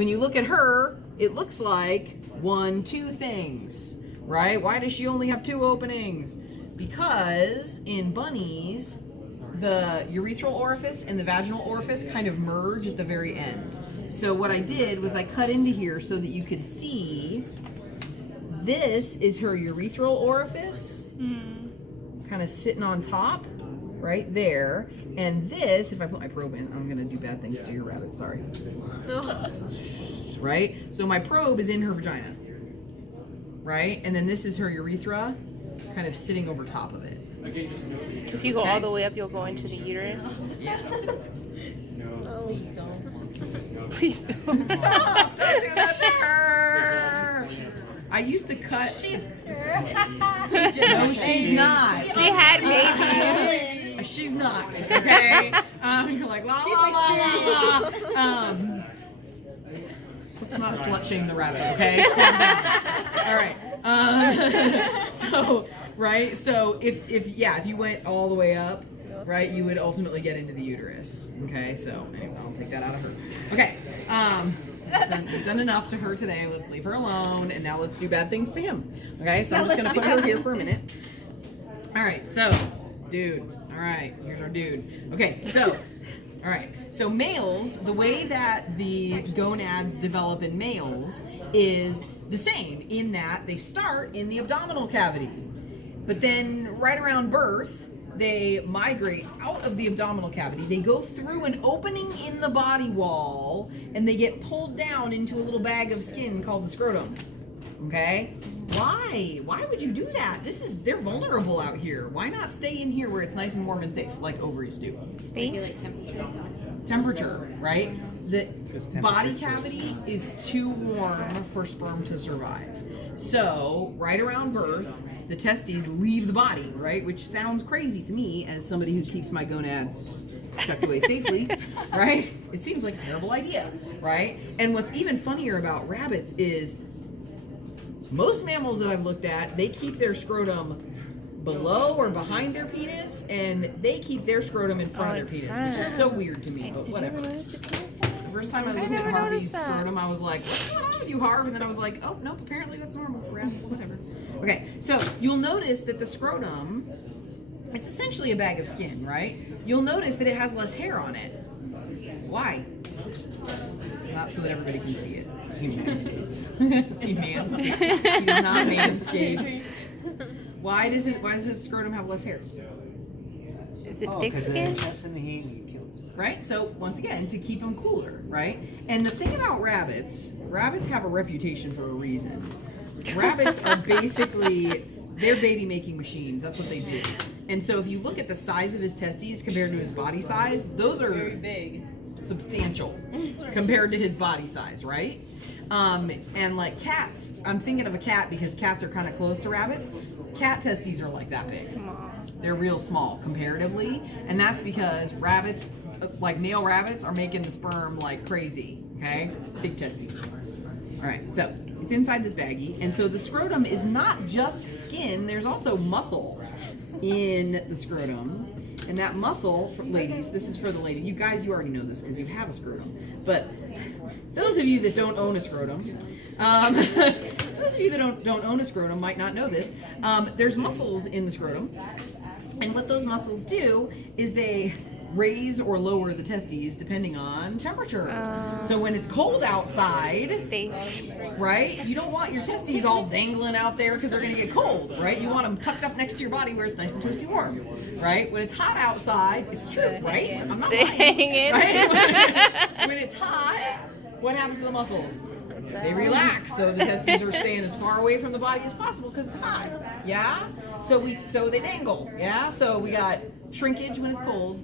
When you look at her, it looks like 1, 2 things, right? Why does she only have 2 openings? Because in bunnies, the urethral orifice and the vaginal orifice kind of merge at the very end. So what I did was I cut into here so that you could see this is her urethral orifice, kind of sitting on top, right there. And this, if I put my probe in, I'm gonna do bad things to your rabbit, sorry. Right? So my probe is in her vagina, right? And then this is her urethra, kind of sitting over top of it. If you go all the way up, you'll go into the uterus. Yeah. Please don't. Please don't. Stop! Don't do that to her! I used to cut. She's No, she's not. She had babies. She's not. Okay. You're like la la la la la. Let's not slut shame the rabbit. Okay. Calm down. All right. So right. So if you went all the way up, right, you would ultimately get into the uterus. Okay. So anyway, I'll take that out of her. Okay. We've done enough to her today. Let's leave her alone, and now let's do bad things to him. Okay, so I'm just gonna put her here for a minute. All right, so dude. All right, here's our dude. Okay, so all right, so males, the way that the gonads develop in males is the same in that they start in the abdominal cavity, but then right around birth, they migrate out of the abdominal cavity. They go through an opening in the body wall, and they get pulled down into a little bag of skin called the scrotum. Okay? Why? Why would you do that? They're vulnerable out here. Why not stay in here where it's nice and warm and safe, like ovaries do? Space. Temperature, right? The body cavity is too warm for sperm to survive. So, right around birth, the testes leave the body, right? Which sounds crazy to me as somebody who keeps my gonads tucked away safely, right? It seems like a terrible idea, right? And what's even funnier about rabbits is most mammals that I've looked at, they keep their scrotum below or behind their penis, and they keep their scrotum in front of their penis, which is so weird to me, but whatever. The first time I looked at Harvey's scrotum, I was like, what's going on with you, Harv? And then I was like, oh, nope, apparently that's normal for rabbits, whatever. Okay, so you'll notice that the scrotum, it's essentially a bag of skin, right? You'll notice that it has less hair on it. Why? It's not so that everybody can see it. He manscapes. He manscapes. He does not manscape. Why does the scrotum have less hair? Is it thick skin? Right? So, once again, to keep them cooler, right? And the thing about rabbits have a reputation for a reason. Rabbits are basically, they're baby-making machines. That's what they do. And so if you look at the size of his testes compared to his body size, those are very big, substantial compared to his body size, right? And like cats, I'm thinking of a cat because cats are kind of close to rabbits. Cat testes are like that big. Small. They're real small comparatively, and that's because rabbits, like male rabbits, are making the sperm like crazy, okay? Big testes. All right, so it's inside this baggie, and so the scrotum is not just skin, there's also muscle in the scrotum. And that muscle, ladies, this is for the ladies. You guys, you already know this because you have a scrotum. But those of you that don't own a scrotum, those of you that don't own a scrotum might not know this. There's muscles in the scrotum. And what those muscles do is they raise or lower the testes depending on temperature. So when it's cold outside, right, you don't want your testes all dangling out there because they're going to get cold, right? You want them tucked up next to your body where it's nice and toasty warm, right? When it's hot outside, it's true, right? I'm not lying, right? When it's hot, what happens to the muscles? They relax, so the testes are staying as far away from the body as possible because it's hot, yeah? So they dangle, yeah? So we got shrinkage when it's cold,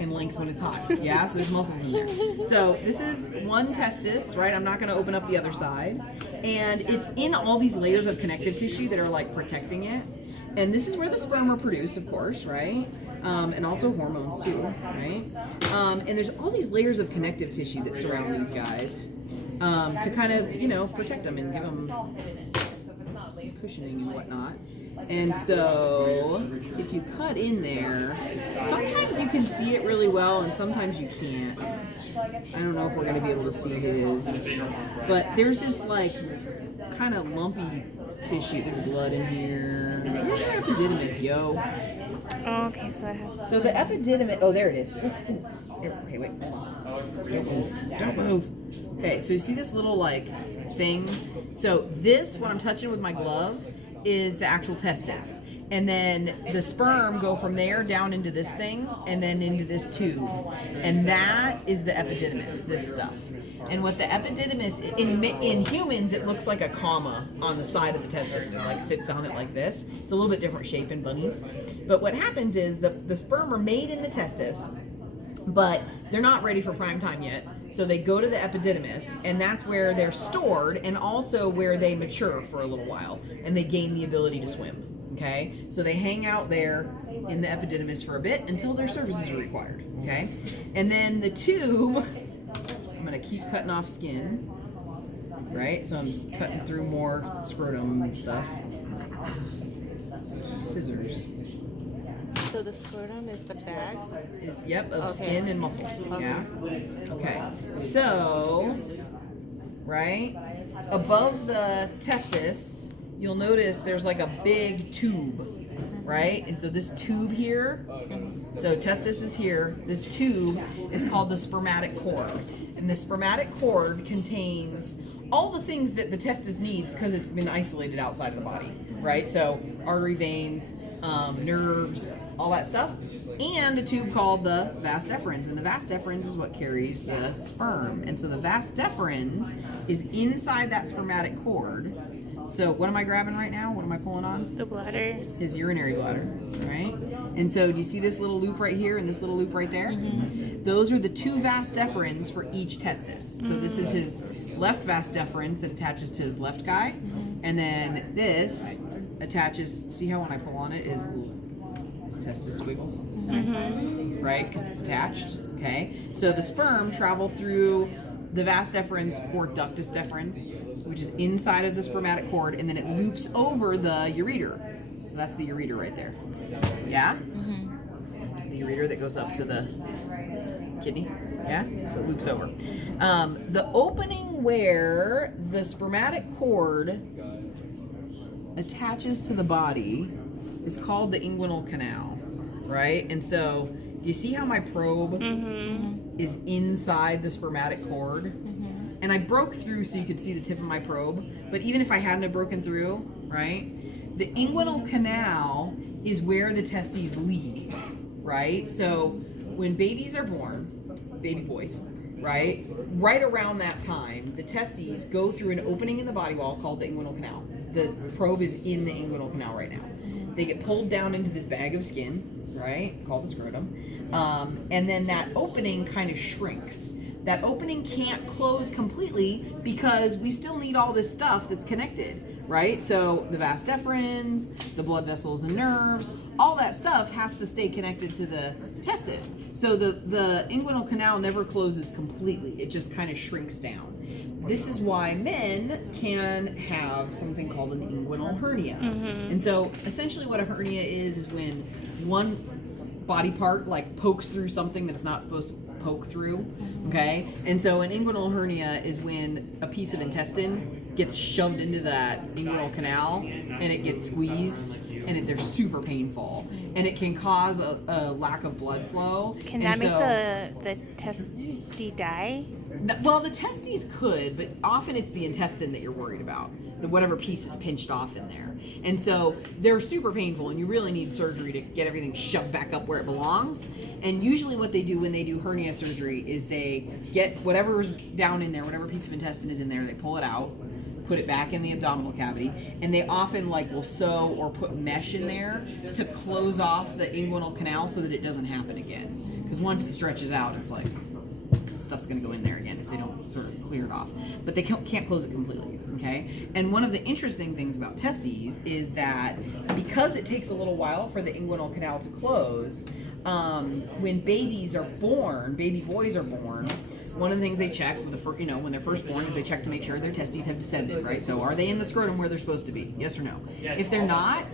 and length when it's hot. Yeah, so there's muscles in there. So this is one testis, right? I'm not going to open up the other side. And it's in all these layers of connective tissue that are like protecting it. And this is where the sperm are produced, of course, right? And also hormones too, right? And there's all these layers of connective tissue that surround these guys to kind of, protect them and give them some cushioning and whatnot. And so if you cut in there, sometimes you can see it really well and sometimes you can't. I don't know if we're going to be able to see his, but there's this like kind of lumpy tissue. There's blood in here. Here's your epididymis, yo. Oh, okay, so it has. So the epididymis, oh, there it is. Okay, wait. Don't move. Don't move. Okay, so you see this little like thing? So this, what I'm touching with my glove, is the actual testis. And then the sperm go from there down into this thing and then into this tube. And that is the epididymis, this stuff. And what the epididymis, in humans, it looks like a comma on the side of the testis that like sits on it like this. It's a little bit different shape in bunnies. But what happens is the sperm are made in the testis, but they're not ready for prime time yet. So they go to the epididymis, and that's where they're stored and also where they mature for a little while and they gain the ability to swim. Okay? So they hang out there in the epididymis for a bit until their services are required. Okay? And then the tube, I'm going to keep cutting off skin, right? So I'm just cutting through more scrotum stuff. Scissors. So the scrotum is the bag? Is, yep, of skin and muscle. Yeah. Okay. So, right, above the testis, you'll notice there's like a big tube, right? And so this tube here, so testis is here, this tube is called the spermatic cord. And the spermatic cord contains all the things that the testis needs because it's been isolated outside of the body, right? So artery, veins, nerves, all that stuff, and a tube called the vas deferens. And the vas deferens is what carries the sperm. And so the vas deferens is inside that spermatic cord. So what am I grabbing right now? What am I pulling on? The bladder. His urinary bladder, right? And so do you see this little loop right here and this little loop right there? Mm-hmm. Those are the two vas deferens for each testis. So this is his left vas deferens that attaches to his left guy. And then this attaches, see how when I pull on it is his testis squiggles? Right? Because it's attached. Okay? So the sperm travel through the vas deferens or ductus deferens, which is inside of the spermatic cord, and then it loops over the ureter. So that's the ureter right there. Yeah? The ureter that goes up to the kidney. Yeah? So it loops over. The opening where the spermatic cord attaches to the body is called the inguinal canal, right? And so, do you see how my probe is inside the spermatic cord? And I broke through so you could see the tip of my probe, but even if I hadn't have broken through, right? The inguinal canal is where the testes leave, right? So when babies are born, baby boys, right? Right around that time, the testes go through an opening in the body wall called the inguinal canal. The probe is in the inguinal canal right now. They get pulled down into this bag of skin, right? Called the scrotum. And then that opening kind of shrinks. That opening can't close completely because we still need all this stuff that's connected, right? So the vas deferens, the blood vessels and nerves, all that stuff has to stay connected to the testis. So the inguinal canal never closes completely. It just kind of shrinks down. This is why men can have something called an inguinal hernia. And so essentially what a hernia is when one body part like pokes through something that it's not supposed to poke through, okay? And so an inguinal hernia is when a piece of intestine gets shoved into that inguinal canal and it gets squeezed and they're super painful. And it can cause a lack of blood flow. Can that make the testes die? Well, the testes could, but often it's the intestine that you're worried about. Whatever piece is pinched off in there. And so they're super painful and you really need surgery to get everything shoved back up where it belongs. And usually what they do when they do hernia surgery is they get whatever's down in there, whatever piece of intestine is in there, they pull it out, put it back in the abdominal cavity, and they often like will sew or put mesh in there to close off the inguinal canal so that it doesn't happen again. Because once it stretches out, it's like stuff's going to go in there again if they don't sort of clear it off. But they can't close it completely, okay? And one of the interesting things about testes is that because it takes a little while for the inguinal canal to close, when babies are born, baby boys are born, one of the things they check with when they're first born is they check to make sure their testes have descended, right? So are they in the scrotum where they're supposed to be? Yes or no? If they're not,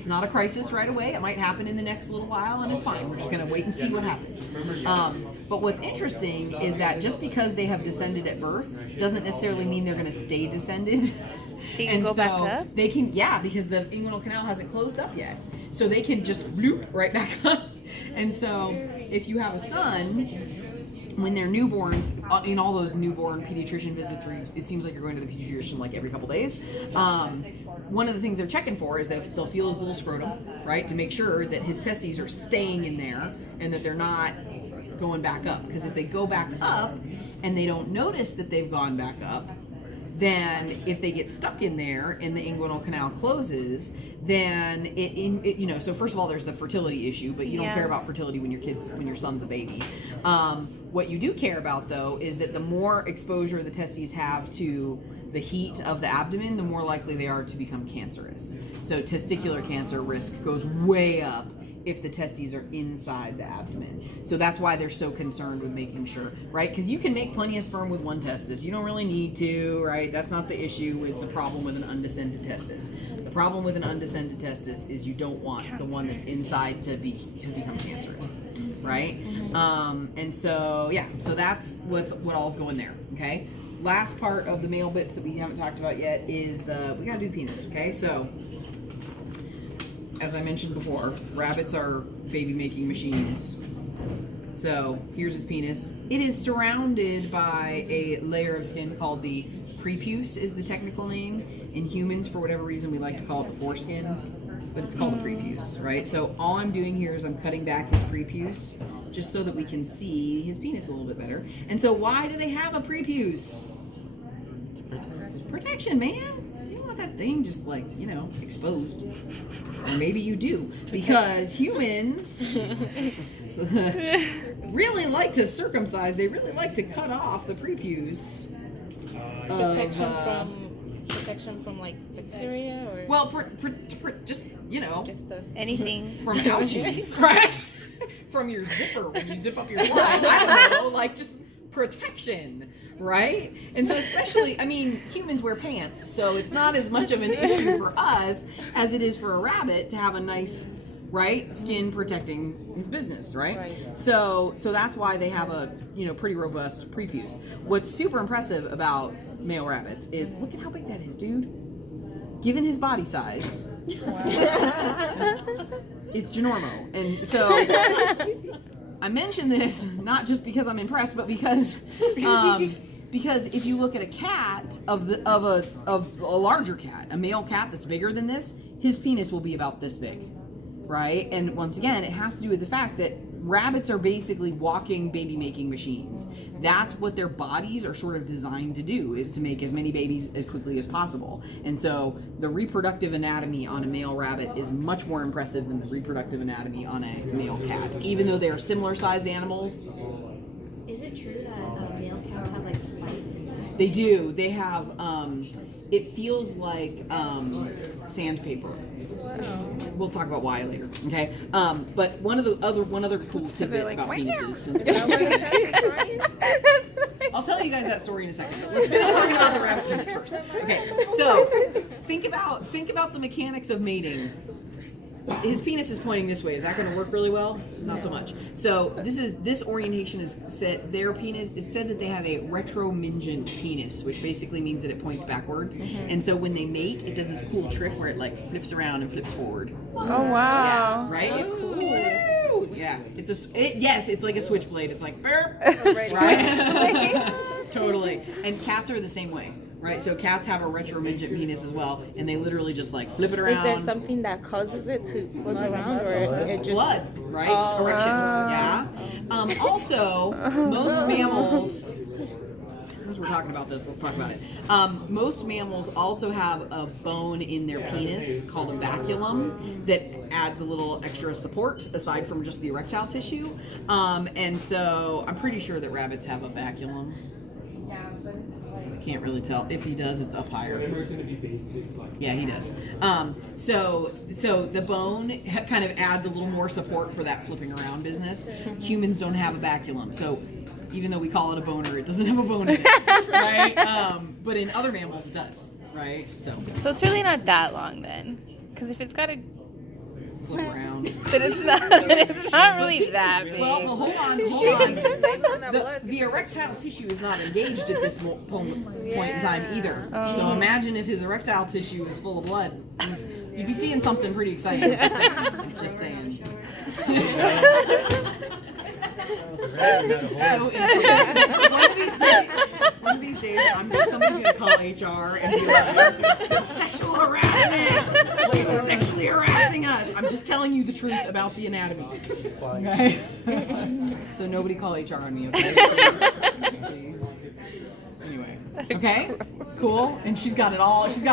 It's not a crisis right away. It might happen in the next little while, and it's fine. We're just going to wait and see what happens. But what's interesting is that just because they have descended at birth doesn't necessarily mean they're going to stay descended. They can go back up? They can, yeah, because the inguinal canal hasn't closed up yet. So they can just bloop right back up. And so if you have a son, when they're newborns, in all those newborn pediatrician visits where it seems like you're going to the pediatrician like every couple days, one of the things they're checking for is that they'll feel his little scrotum, right, to make sure that his testes are staying in there and that they're not going back up. Because if they go back up and they don't notice that they've gone back up, then if they get stuck in there and the inguinal canal closes, then so first of all, there's the fertility issue, but you don't care about fertility when your son's a baby. What you do care about, though, is that the more exposure the testes have to the heat of the abdomen, the more likely they are to become cancerous. So testicular cancer risk goes way up if the testes are inside the abdomen. So that's why they're so concerned with making sure, right? Because you can make plenty of sperm with one testis. You don't really need to, right? That's not the issue with the problem with an undescended testis. The problem with an undescended testis is you don't want the one that's inside to become cancerous, right? And so, so that's what all's going there, okay? Last part of the male bits that we haven't talked about yet is we gotta do the penis, okay? So, as I mentioned before, rabbits are baby-making machines. So, here's his penis. It is surrounded by a layer of skin called the prepuce is the technical name. In humans, for whatever reason, we like to call it the foreskin, but it's called the prepuce, right? So, all I'm doing here is I'm cutting back his prepuce just so that we can see his penis a little bit better. And so, why do they have a prepuce? Protection, man. You don't want that thing just exposed. Or maybe you do, because humans really like to circumcise. They really like to cut off the prepuce. Protection from like bacteria or just anything from ouchies, right? From your zipper when you zip up your fly. I don't know, just protection, right? And so especially, humans wear pants, so it's not as much of an issue for us as it is for a rabbit to have a nice, right, skin protecting his business, right? So that's why they have a pretty robust prepuce. What's super impressive about male rabbits is look at how big that is, dude. Given his body size, it's ginormo. And so I mention this not just because I'm impressed, but because if you look at a cat of a larger cat, a male cat that's bigger than this, his penis will be about this big, right? And once again, it has to do with the fact that rabbits are basically walking baby-making machines. That's what their bodies are sort of designed to do, is to make as many babies as quickly as possible. And so the reproductive anatomy on a male rabbit is much more impressive than the reproductive anatomy on a male cat, even though they are similar-sized animals. Is it true that male cats have spikes? They do. They have, it feels like sandpaper. wow. We'll talk about why later, okay? But one other cool tidbit about penises. I'll tell you guys that story in a second. But let's finish talking about the rabbit penis first. Okay, so think about the mechanics of mating. His penis is pointing this way. Is that going to work really well? Not so much. So this orientation is set. Their penis. It's said that they have a retromingent penis, which basically means that it points backwards. And so when they mate, it does this cool trick where it flips around and flips forward. Oh wow! Yeah, right? Yeah, it's like a switchblade. It's like burp, Right. Totally. And cats are the same way. Right, so cats have a retromingent penis as well, and they literally just flip it around. Is there something that causes it to flip around, or it just blood, right? Erection, yeah. Also, most mammals. Since we're talking about this, let's talk about it. Most mammals also have a bone in their penis called a baculum that adds a little extra support aside from just the erectile tissue. And so I'm pretty sure that rabbits have a baculum. Can't really tell. If he does, it's up higher. Yeah, he does. So the bone kind of adds a little more support for that flipping around business. Humans don't have a baculum, so even though we call it a boner, it doesn't have a bone in it, right? But in other mammals, it does, right? So it's really not that long then, because if it's got a flip around. But it's not really that big. Well, hold on. The erectile tissue is not engaged at this point in time either. So imagine if his erectile tissue is full of blood. You'd be seeing something pretty exciting. Just saying. This is so interesting. One of these days, somebody's gonna call HR and be like, "Sexual harassment. She was sexually harassing us." I'm just telling you the truth about the anatomy. Okay. So nobody call HR on me, okay? Please. Anyway. Okay. Cool. And she's got it all. She's got